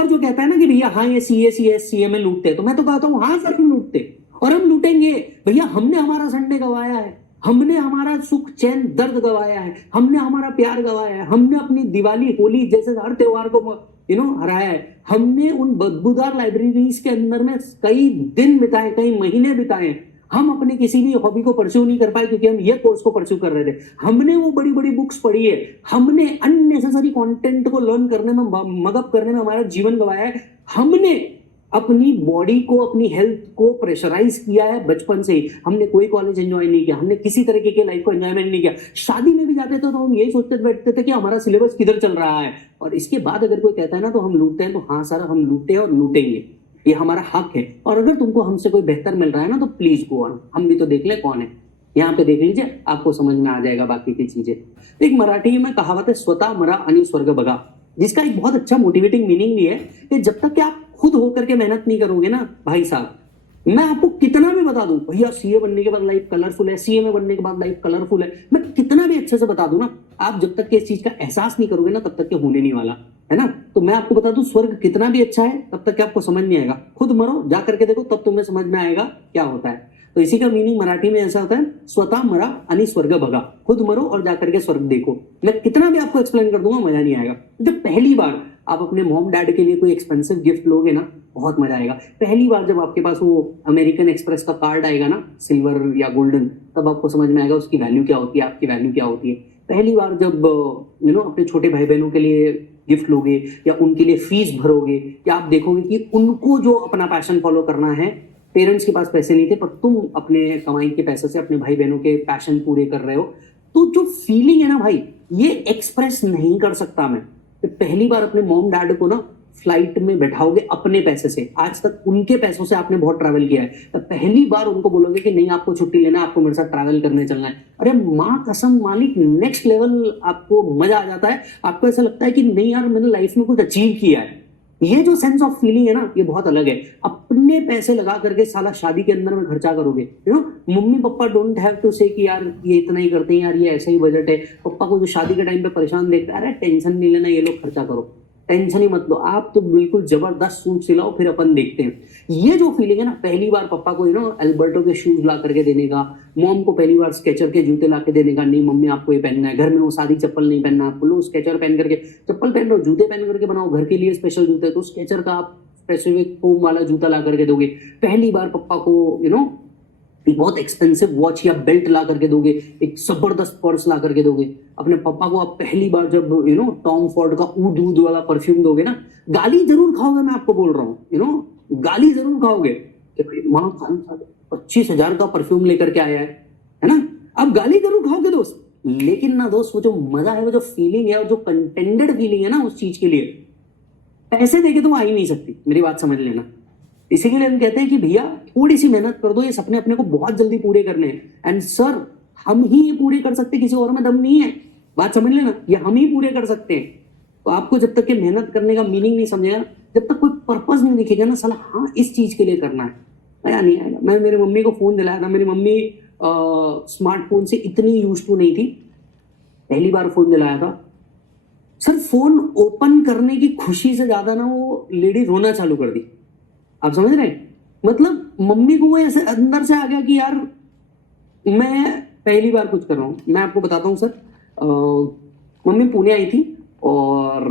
और जो कहता है ना कि भैया हाँ ये सीए में लूटते हैं, तो मैं तो कहता हूँ हाँ सर हम लूटते और हम लूटेंगे भैया। हमने हमारा संडे गवाया है, हमने हमारा सुख चैन दर्द गवाया है, हमने हमारा प्यार गवाया है, हमने अपनी दिवाली होली जैसे हर त्योहार को हराया है। हमने उन बदबूदार लाइब्रेरीज के अंदर में कई दिन बिताए, कई महीने बिताए। हम अपने किसी भी हॉबी को परस्यू नहीं कर पाए क्योंकि हम ये कोर्स को परस्यू कर रहे थे। हमने वो बड़ी बड़ी बुक्स पढ़ी है, हमने अननेसेसरी कंटेंट को लर्न करने में, मगअप करने में हमारा जीवन गवाया है। हमने अपनी बॉडी को, अपनी हेल्थ को प्रेशराइज किया है बचपन से ही। हमने कोई कॉलेज एंजॉय नहीं किया, हमने किसी तरीके की लाइफ को एंजॉयमेंट नहीं किया। शादी में भी जाते थे तो हम यही सोचते बैठते थे कि हमारा सिलेबस किधर चल रहा है। और इसके बाद अगर कोई कहता है ना तो हम लूटते हैं, तो हाँ सर हम लूटे और लूटेंगे, ये हमारा हक है। और अगर तुमको हमसे कोई बेहतर मिल रहा है ना तो प्लीज गो ऑन, हम भी तो देख ले कौन है। यहाँ पे देख लीजिए, आपको समझ में आ जाएगा बाकी की चीजें। एक मराठी में कहावत है, स्वतः मरा आणि स्वर्ग बघा, जिसका एक बहुत अच्छा मोटिवेटिंग मीनिंग भी है कि जब तक कि आप खुद होकर के मेहनत नहीं करोगे ना भाई साहब, मैं आपको कितना भी बता दूं भैया सीए बनने के बाद लाइफ कलरफुल है, सीए में बनने के बाद लाइफ कलरफुल है, मैं कितना भी अच्छे से बता दूं ना, आप जब तक कि इस चीज का एहसास नहीं करोगे ना तब तक के होने नहीं वाला है ना। तो मैं आपको बता दूं, स्वर्ग कितना भी अच्छा है तब तक कि आपको समझ नहीं आएगा। खुद मरो, जा करके देखो, तब तुम्हें समझ में आएगा क्या होता है। तो इसी का मीनिंग मराठी में ऐसा होता है, स्वतः मरा आणि स्वर्ग भगा, खुद मरो और जाकर के स्वर्ग देखो। मैं कितना भी आपको एक्सप्लेन कर दूंगा मजा नहीं आएगा। जब पहली बार आप अपने मॉम डैड के लिए कोई एक्सपेंसिव गिफ्ट लोगे ना, बहुत मजा आएगा। पहली बार जब आपके पास वो अमेरिकन एक्सप्रेस का कार्ड आएगा ना, सिल्वर या गोल्डन, तब आपको समझ में आएगा उसकी वैल्यू क्या होती है, आपकी वैल्यू क्या होती है। पहली बार जब अपने छोटे भाई बहनों के लिए गिफ्ट लोगे या उनके लिए फीस भरोगे, या आप देखोगे कि उनको जो अपना पैशन फॉलो करना है, पेरेंट्स के पास पैसे नहीं थे पर तुम अपने कमाई के पैसे से अपने भाई बहनों के पैशन पूरे कर रहे हो, तो जो फीलिंग है ना भाई, ये एक्सप्रेस नहीं कर सकता मैं। तो पहली बार अपने मॉम डैड को ना फ्लाइट में बैठाओगे अपने पैसे से, आज तक उनके पैसों से आपने बहुत ट्रैवल किया है, तो पहली बार उनको बोलोगे कि नहीं आपको छुट्टी लेना है, आपको मेरे साथ ट्रैवल करने चलना है, अरे माँ कसम मालिक नेक्स्ट लेवल, आपको मजा आ जाता है। आपको ऐसा लगता है कि नहीं यार मैंने लाइफ में कुछ अचीव किया है। ये जो सेंस ऑफ फीलिंग है ना, ये बहुत अलग है। अपने पैसे लगा करके साला शादी के अंदर में खर्चा करोगे, mummy papa don't have to से कि यार ये इतना ही करते हैं, यार ये ऐसा ही बजट है। पापा को जो शादी के टाइम पे परेशान देखता है, अरे टेंशन नहीं लेना, ये लोग खर्चा करो, टेंशन ही मत लो, आप तो बिल्कुल जबरदस्त सूट सिलाओ, फिर अपन देखते हैं। ये जो फीलिंग है ना, पहली बार पापा को एल्बर्टो के शूज ला करके देने का, मॉम को पहली बार स्केचर के जूते ला के देने का, नहीं मम्मी आपको ये पहनना है, घर में वो सादी चप्पल नहीं पहनना आपको, लो स्केचर पहन करके, चप्पल पहन लो, जूते पहन करके बनाओ, घर के लिए स्पेशल जूते, तो स्केचर का आप स्पेसिफिक फोम वाला जूता ला करके दोगे। पहली बार पापा को एक बहुत एक्सपेंसिव वॉच या बेल्ट ला करके दोगे, एक जबरदस्त पर्स ला करके दोगे। अपने पापा को आप पहली बार जब टॉम फोर्ड का ऊद ऊद वाला परफ्यूम दोगे ना, गाली जरूर खाओगे, मैं आपको बोल रहा हूँ, गाली जरूर खाओगे कि भाई माँ 25,000 का परफ्यूम लेकर के आया है ना, अब गाली जरूर खाओगे दोस्त। लेकिन ना दोस्त, वो जो मजा है, वो जो फीलिंग है, और जो कंटेंटेड फीलिंग है ना उस चीज के लिए, पैसे देके तो आ ही नहीं सकती, मेरी बात समझ लेना। इसी के लिए हम कहते हैं कि भैया थोड़ी सी मेहनत कर दो, ये सपने अपने को बहुत जल्दी पूरे करने हैं। एंड सर हम ही ये पूरे कर सकते, किसी और में दम नहीं है, बात समझ लेना, ये हम ही पूरे कर सकते हैं। तो आपको जब तक कि मेहनत करने का मीनिंग नहीं समझेगा, जब तक कोई पर्पस नहीं दिखेगा ना, साला हाँ इस चीज के लिए करना है, नया नहीं आएगा। मैं मेरी मम्मी को फोन दिलाया था, मेरी मम्मी स्मार्टफोन से इतनी यूज टू नहीं थी, पहली बार फोन दिलाया था, सर फोन ओपन करने की खुशी से ज्यादा ना वो लेडी रोना चालू कर दी। आप समझ रहे हैं, मतलब मम्मी को वो ऐसे अंदर से आ गया कि यार मैं पहली बार कुछ कर रहा हूँ। मैं आपको बताता हूँ सर, मम्मी पुणे आई थी और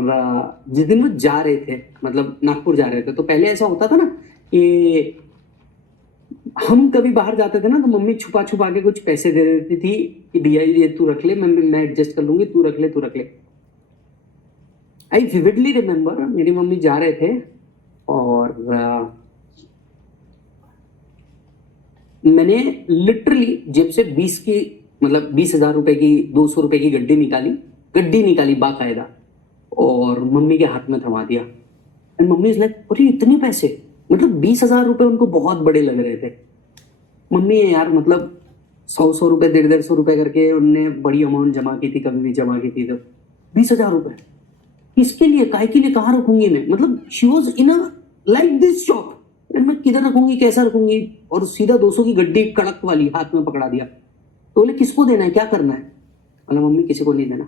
जिस दिन वो जा रहे थे, मतलब नागपुर जा रहे थे, तो पहले ऐसा होता था ना कि हम कभी बाहर जाते थे ना, तो मम्मी छुपा छुपा के कुछ पैसे दे देती थी कि भैया ये तू रख ले, मैं एडजस्ट कर लूंगी, तू रख ले तू रख ले। आई विविडली रिमेम्बर, मेरी मम्मी जा रहे थे और मैंने लिटरली जेब से 20,000 रुपए की, 200 रुपए की गड्डी निकाली बाकायदा, और मम्मी के हाथ में थमा दिया। एंड मम्मी इज लाइक, अरे इतने पैसे, मतलब 20,000 रुपए उनको बहुत बड़े लग रहे थे। मम्मी है यार, मतलब 100 रुपए, 150 रुपए करके उनने बड़ी अमाउंट जमा की थी, कभी भी जमा की थी। तो 20,000 रुपए किसके लिए, काय के लिए, कहाँ रखूंगी मैं, मतलब she was in a like this shop, मैं किधर रखूंगी, कैसा रखूंगी, और सीधा 200 की गड्डी कड़क वाली हाथ में पकड़ा दिया। तो बोले किसको देना है, क्या करना है? बोला मम्मी किसी को नहीं देना,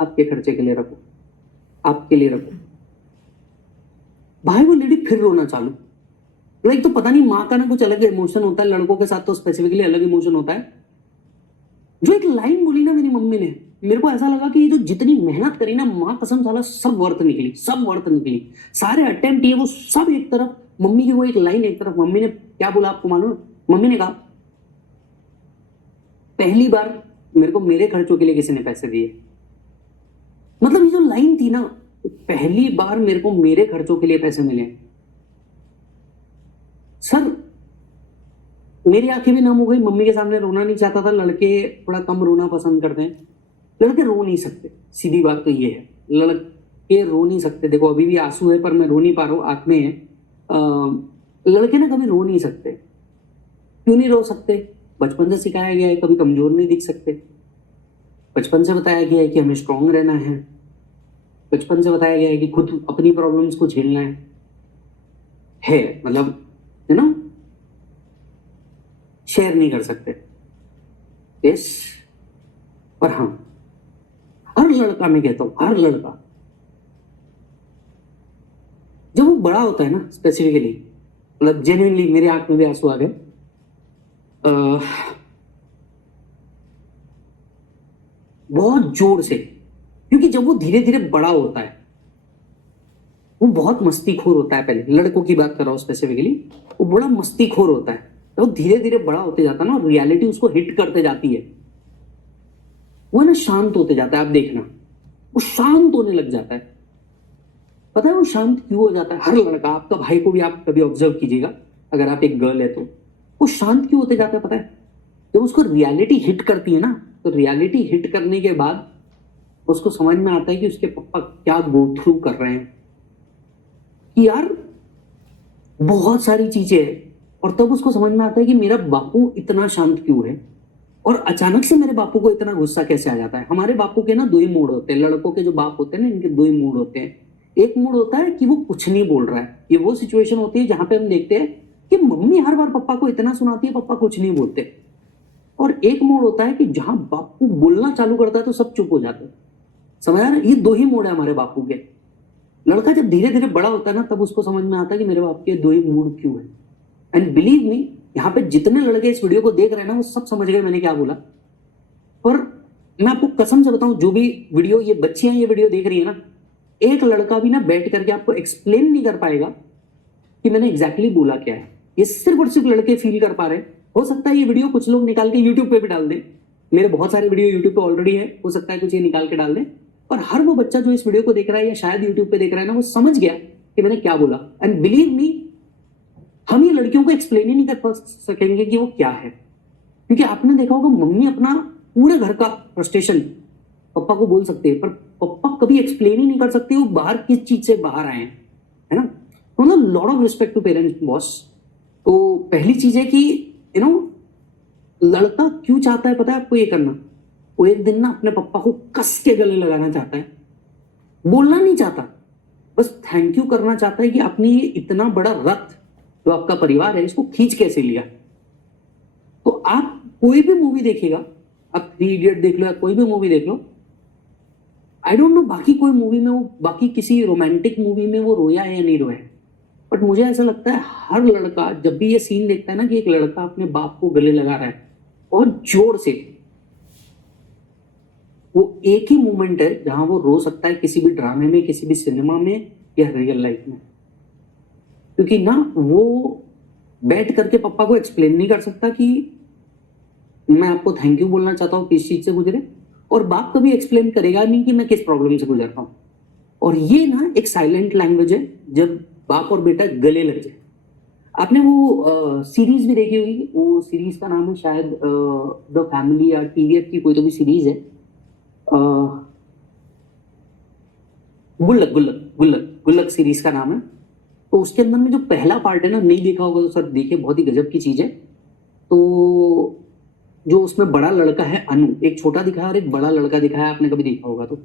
आपके खर्चे के लिए रखो, आपके लिए रखो। भाई वो लेडी फिर रोना चालू। लाइक तो पता नहीं माँ का ना कुछ अलग इमोशन होता है, लड़कों के साथ तो स्पेसिफिकली अलग इमोशन होता है। जो एक लाइन बोली ना मेरी मम्मी ने, मेरे को ऐसा लगा कि ये जो जितनी मेहनत करी ना, माँ कसम साला सब वर्थ निकली, सब वर्थ निकली। सारे अटेम्प्ट ये वो सब एक तरफ, मम्मी की वो एक लाइन एक तरफ। मम्मी ने क्या बोला आपको मालूम? मम्मी ने कहा पहली बार मेरे को मेरे खर्चों के लिए किसी ने पैसे दिए। मतलब ये जो लाइन थी ना, पहली बार मेरे को मेरे खर्चों के लिए पैसे मिले। सर मेरी आंखें भी नम हो गई, मम्मी के सामने रोना नहीं चाहता था। लड़के थोड़ा कम रोना पसंद करते हैं, लड़के रो नहीं सकते, सीधी बात तो ये है, लड़के रो नहीं सकते। देखो अभी भी आंसू है पर मैं रो नहीं पा रहा हूँ, आंख में है। लड़के ना कभी रो नहीं सकते। क्यों नहीं रो सकते? बचपन से सिखाया गया है कभी कमजोर नहीं दिख सकते। बचपन से बताया गया है कि हमें स्ट्रांग रहना है। बचपन से बताया गया है कि खुद अपनी प्रॉब्लम्स को झेलना है मतलब यू नो शेयर नहीं कर सकते। यस, पर हाँ हर लड़का, मैं कहता हूं हर लड़का जब वो बड़ा होता है ना, स्पेसिफिकली मतलब जेन्युइनली मेरे आंख में भी आंसू आ गए। बहुत जोर से, क्योंकि जब वो धीरे धीरे बड़ा होता है वो बहुत मस्तीखोर होता है। पहले लड़कों की बात कर रहा हूं स्पेसिफिकली, वो बड़ा मस्तीखोर होता है। तो वो धीरे धीरे बड़ा होते जाता है ना, रियलिटी उसको हिट करते जाती है, वो ना शांत होते जाता है। आप देखना वो शांत होने लग जाता है। पता है वो शांत क्यों हो जाता है? हर लड़का, आपका भाई को भी आप कभी ऑब्जर्व कीजिएगा अगर आप एक गर्ल है तो, वो शांत क्यों होते जाता है पता है? जब उसको रियलिटी हिट करती है ना, तो रियलिटी हिट करने के बाद उसको समझ में आता है कि उसके पापा क्या गो थ्रू कर रहे हैं, कि यार बहुत सारी चीजें हैं। और तब उसको समझ में आता है कि मेरा बापू इतना शांत क्यों है, और अचानक से मेरे बापू को इतना गुस्सा कैसे आ जाता है। हमारे बापू के ना दो ही मूड होते हैं, लड़कों के जो बाप होते हैं ना, इनके दो ही मूड होते हैं। एक मूड होता है कि वो कुछ नहीं बोल रहा है, ये वो सिचुएशन होती है जहां पे हम देखते हैं कि मम्मी हर बार पापा को इतना सुनाती है, पापा कुछ नहीं बोलते। और एक मोड होता है कि जहां बापू बोलना चालू करता है तो सब चुप हो जाते हैं। समझ आ रहा है? ये दो ही मोड है हमारे बापू के। लड़का जब धीरे धीरे बड़ा होता है ना, तब उसको समझ में आता है कि मेरे बाप के दो ही मूड क्यों है। एंड बिलीव मी, यहाँ पे जितने लड़के इस वीडियो को देख रहे हैं ना, वो सब समझ गए मैंने क्या बोला। पर मैं आपको कसम से बताऊं, जो भी वीडियो ये बच्चियां ये वीडियो देख रही है ना, एक लड़का भी ना बैठ करके आपको एक्सप्लेन नहीं कर पाएगा कि मैंने एग्जैक्टली बोला क्या है। ये सिर्फ और सिर्फ लड़के फील कर पा रहे हैं। हो सकता है ये वीडियो कुछ लोग निकाल के यूट्यूब पे भी डाल दें, मेरे बहुत सारे वीडियो यूट्यूब पे ऑलरेडी है, हो सकता है कुछ ये निकाल के डाल दें। और हर वो बच्चा जो इस वीडियो को देख रहा है या शायद यूट्यूब पे देख रहा है ना, वो समझ गया कि मैंने क्या बोला। एंड बिलीव मी, हम ये लड़कियों को एक्सप्लेन ही नहीं कर सकेंगे कि वो क्या है, क्योंकि आपने देखा होगा मम्मी अपना पूरे घर का फ्रस्ट्रेशन पापा को बोल सकते हैं, पर पापा कभी एक्सप्लेन ही नहीं कर सकते वो बाहर किस चीज से बाहर आए हैं, है ना। मतलब lot of respect to parents boss. तो पहली चीज है कि यू नो लड़का क्यों चाहता है पता है आपको ये करना? वो एक दिन ना अपने पापा को कस के गले लगाना चाहता है, बोलना नहीं चाहता, बस थैंक यू करना चाहता है कि आपने ये इतना बड़ा रथ जो आपका परिवार है इसको खींच कैसे लिया। तो आप कोई भी मूवी देखिएगा, आप 3 इडियट देख लो या कोई भी मूवी देख लो, आई डोंट नो बाकी कोई मूवी में वो, बाकी किसी रोमांटिक मूवी में वो रोया है या नहीं रोया है, बट मुझे ऐसा लगता है हर लड़का जब भी ये सीन देखता है ना कि एक लड़का अपने बाप को गले लगा रहा है और जोर से, वो एक ही मोमेंट है जहां वो रो सकता है किसी भी ड्रामे में, किसी भी सिनेमा में या रियल लाइफ में। क्योंकि ना वो बैठ करके पापा को एक्सप्लेन नहीं कर सकता कि मैं आपको थैंक यू बोलना चाहता हूँ किस चीज से गुजरे, और बाप कभी एक्सप्लेन करेगा नहीं कि मैं किस प्रॉब्लम से गुजर रहा हूँ। और ये ना एक साइलेंट लैंग्वेज है जब बाप और बेटा गले लग जाए। आपने वो सीरीज भी देखी होगी, वो सीरीज का नाम है शायद द फैमिली या टीवीएफ की कोई तो भी सीरीज है, गुल्लक गुल्लक गुल्लक गुल्लक सीरीज का नाम है। तो उसके अंदर में जो पहला पार्ट है ना, नहीं देखा होगा तो सर देखिए, बहुत ही गजब की चीज है। तो जो उसमें बड़ा लड़का है अनु, एक छोटा दिखाया और एक बड़ा लड़का दिखाया, आपने कभी देखा होगा तो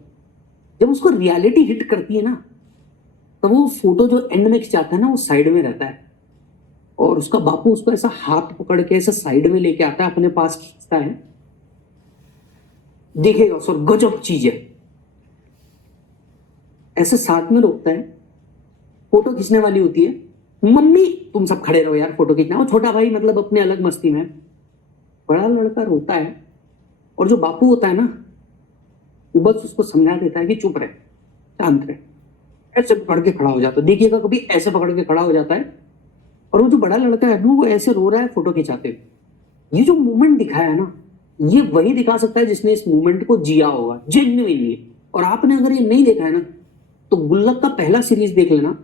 जब उसको रियलिटी हिट करती है ना, तो वो फोटो जो एंड में खिंचाता है ना, वो साइड में रहता है और उसका बापू उसको ऐसा हाथ पकड़ के ऐसा साइड में लेके आता है, अपने पास खींचता है। देखेगा सर गजब चीज है, ऐसे साथ में रोकता है फोटो खींचने वाली होती है, मम्मी तुम सब खड़े रहो यार फोटो खींचना, और छोटा भाई मतलब अपने अलग मस्ती में, बड़ा लड़का रोता है और जो बापू होता है ना वो बस उसको समझा देता है कि चुप रहे, शांत रहे, ऐसे पकड़ के खड़ा हो जाता है। देखिएगा कभी ऐसे पकड़ के खड़ा हो जाता है और वो जो बड़ा लड़का है ना वो ऐसे रो रहा है फोटो खिंचाते हुए। ये जो मूवमेंट दिखाया है ना, ये वही दिखा सकता है जिसने इस मूवमेंट को जिया होगा जेन्युइनली। और आपने अगर ये नहीं देखा है ना तो गुल्लक का पहला सीरीज देख लेना,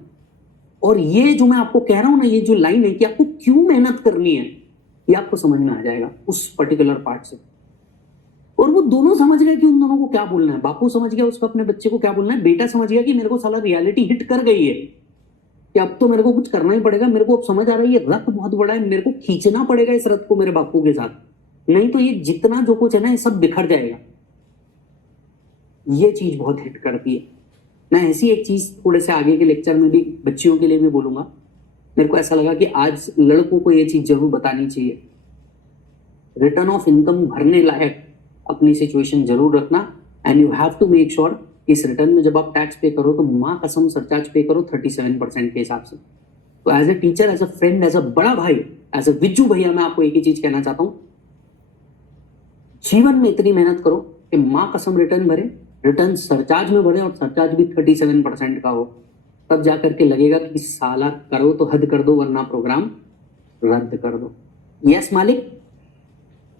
और ये जो मैं आपको कह रहा हूं ना, ये जो लाइन है कि आपको क्यों मेहनत करनी है, ये आपको समझ में आ जाएगा उस पर्टिकुलर पार्ट से। और वो दोनों समझ गए कि उन दोनों को क्या बोलना है। बापू समझ गया उसको अपने बच्चे को क्या बोलना है, बेटा समझ गया कि मेरे को साला रियलिटी हिट कर गई है कि अब तो मेरे को कुछ करना ही पड़ेगा, मेरे को अब समझ आ रहा है ये रथ बहुत बड़ा है, मेरे को खींचना पड़ेगा इस रथ को मेरे बापू के साथ, नहीं तो ये जितना जो कुछ है ना ये सब बिखर जाएगा। ये चीज बहुत हिट करती है। मैं ऐसी एक चीज थोड़े से आगे के लेक्चर में भी बच्चियों के लिए भी बोलूंगा। मेरे को ऐसा लगा कि आज लड़कों को ये चीज जरूर बतानी चाहिए। रिटर्न ऑफ इनकम भरने लायक अपनी सिचुएशन जरूर रखना, and you have to make sure इस रिटर्न में जब आप टैक्स पे करो तो माँ कसम सरचार्ज पे करो 37% के हिसाब से। तो as a teacher, as a friend, as a बड़ा भाई, एज अ विज्जू भैया, मैं आपको एक ही चीज कहना चाहता हूं, जीवन में इतनी मेहनत करो कि माँ कसम रिटर्न भरे, रिटर्न सरचार्ज में भरे और सरचार्ज भी 37% का हो, तब जाकर के लगेगा कि साला करो तो हद कर दो वरना प्रोग्राम रद्द कर दो। यस मालिक।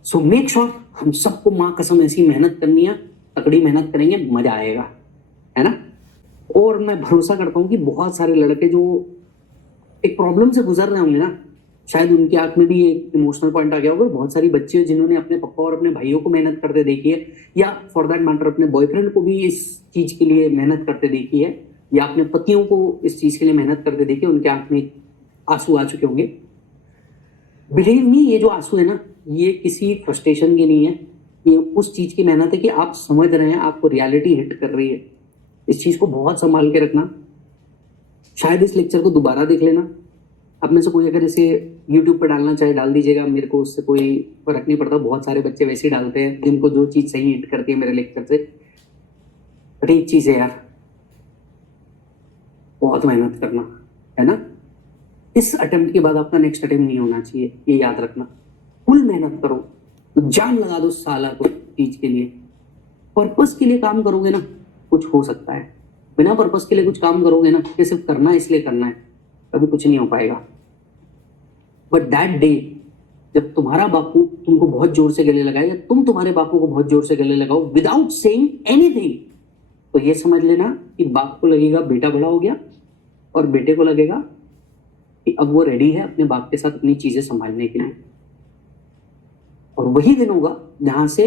सो मेक श्योर हम सबको माँ कसम ऐसी मेहनत करनी है, तकड़ी मेहनत करेंगे, मजा आएगा, है ना। और मैं भरोसा करता हूँ कि बहुत सारे लड़के जो एक प्रॉब्लम से गुजर रहे होंगे ना, शायद उनकी आंख में भी एक इमोशनल पॉइंट आ गया होगा। बहुत सारी बच्चियों जिन्होंने अपने पापा और अपने भाइयों को मेहनत करते देखी है, या फॉर दैट मैटर अपने बॉयफ्रेंड को भी इस चीज के लिए मेहनत करते देखी है, या अपने पतियों को इस चीज के लिए मेहनत करते देखी है, उनके आंख में आंसू आ चुके होंगे। बिलीव मी, ये जो आंसू है ना ये किसी फ्रस्ट्रेशन की नहीं है, ये उस चीज की मेहनत है कि आप समझ रहे हैं, आपको रियलिटी हिट कर रही है। इस चीज को बहुत संभाल के रखना। शायद इस लेक्चर को दोबारा देख लेना। आप में से कोई अगर इसे यूट्यूब पर डालना चाहे डाल दीजिएगा, मेरे को उससे कोई फर्क नहीं पड़ता। बहुत सारे बच्चे वैसे ही डालते हैं जिनको जो चीज सही हिट करती है मेरे लेक्चर से। बट एक चीज है यार, बहुत मेहनत करना, है ना। इस अटेम्प्ट के बाद आपका नेक्स्ट अटेम्प्ट नहीं होना चाहिए, ये याद रखना। फुल मेहनत करो, जान लगा दो साला को चीज के लिए। पर्पस के लिए काम करोगे ना कुछ हो सकता है, बिना पर्पस के लिए कुछ काम करोगे ना कि सिर्फ करना है इसलिए करना है, कभी कुछ नहीं हो पाएगा। बट दैट डे जब तुम्हारा बापू तुमको बहुत जोर से गले लगाए, या तुम तुम्हारे बापू को बहुत जोर से गले लगाओ विदाउट सेइंग एनीथिंग, तो ये समझ लेना कि बाप को लगेगा बेटा बड़ा हो गया, और बेटे को लगेगा कि अब वो रेडी है अपने बाप के साथ अपनी चीजें संभालने के लिए। और वही दिन होगा जहां से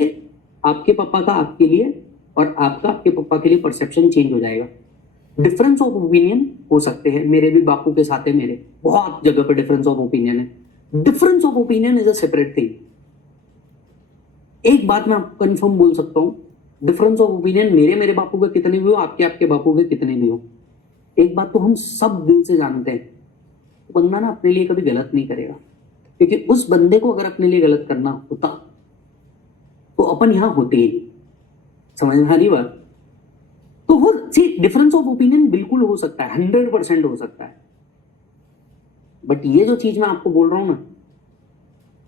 आपके पापा का आपके लिए और आपका आपके पापा के लिए परसेप्शन चेंज हो जाएगा। डिफरेंस ऑफ ओपिनियन हो सकते हैं, मेरे भी बापू के साथ है, मेरे बहुत जगह पर डिफरेंस ऑफ ओपिनियन है। Difference of opinion is a separate thing. एक बात मैं आपको कंफर्म बोल सकता हूं, डिफरेंस ऑफ ओपिनियन मेरे बापू के कितने भी हो, आपके आपके बापू के कितने भी हो, एक बात तो हम सब दिल से जानते हैं, बंदा ना अपने लिए कभी गलत नहीं करेगा। क्योंकि उस बंदे को अगर अपने लिए गलत करना होता तो अपन यहां होते ही नहीं। समझ में आ रही बात। तो वो डिफरेंस ऑफ ओपिनियन बिल्कुल हो सकता है, 100% हो सकता है। बट ये जो चीज मैं आपको बोल रहा हूं ना,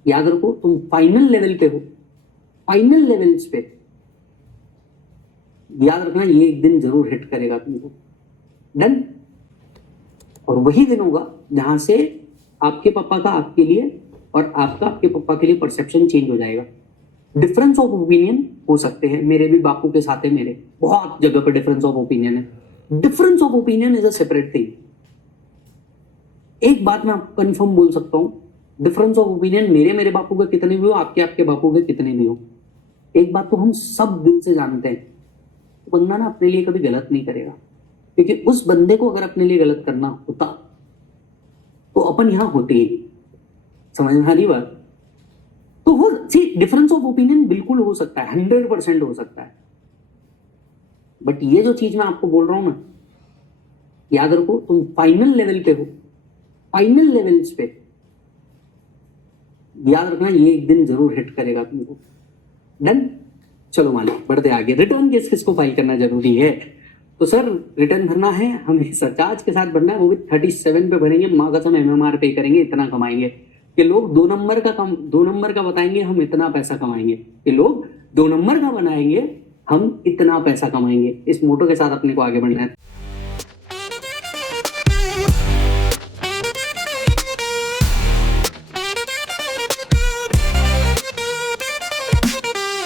याद रखो तुम फाइनल लेवल पे हो, फाइनल लेवल्स पे याद रखना ये एक दिन जरूर हिट करेगा तुमको। डन। और वही दिन होगा जहां से आपके पापा का आपके लिए और आपका आपके पापा के लिए परसेप्शन चेंज हो जाएगा। डिफरेंस ऑफ ओपिनियन हो सकते हैं, मेरे भी बापू के साथ है, मेरे बहुत जगह पर डिफरेंस ऑफ ओपिनियन है। Difference of opinion is a separate thing. एक बात मैं आपको कंफर्म बोल सकता हूं, डिफरेंस ऑफ ओपिनियन मेरे बापू के कितने भी हो, आपके आपके बापू के कितने भी हो, एक बात तो हम सब दिल से जानते हैं, बंदा ना अपने लिए कभी गलत नहीं करेगा। क्योंकि उस बंदे को अगर अपने लिए गलत करना होता तो अपन यहां होते ही नहीं। समझ में आ रही बात। तो वो डिफरेंस ऑफ ओपिनियन बिल्कुल हो सकता है, 100% हो सकता है। बट ये जो चीज मैं आपको बोल रहा हूं ना, याद रखो तुम फाइनल लेवल पे हो, फाइनल लेवल्स पे याद रखना ये एक दिन जरूर हिट करेगा तुमको। डन। चलो मालिक बढ़ते आगे। रिटर्न किस किस को फाइल करना जरूरी है, तो सर रिटर्न भरना है, हमें सरचार्ज के साथ भरना है, वो भी 37 पे भरेंगे, माँ कसम MMR पे करेंगे, इतना कमाएंगे। ये लोग 2 नंबर का बताएंगे, हम इतना पैसा कमाएंगे। ये लोग 2 नंबर का बनाएंगे, हम इतना पैसा कमाएंगे। इस मोटो के साथ अपने को आगे बढ़ना है।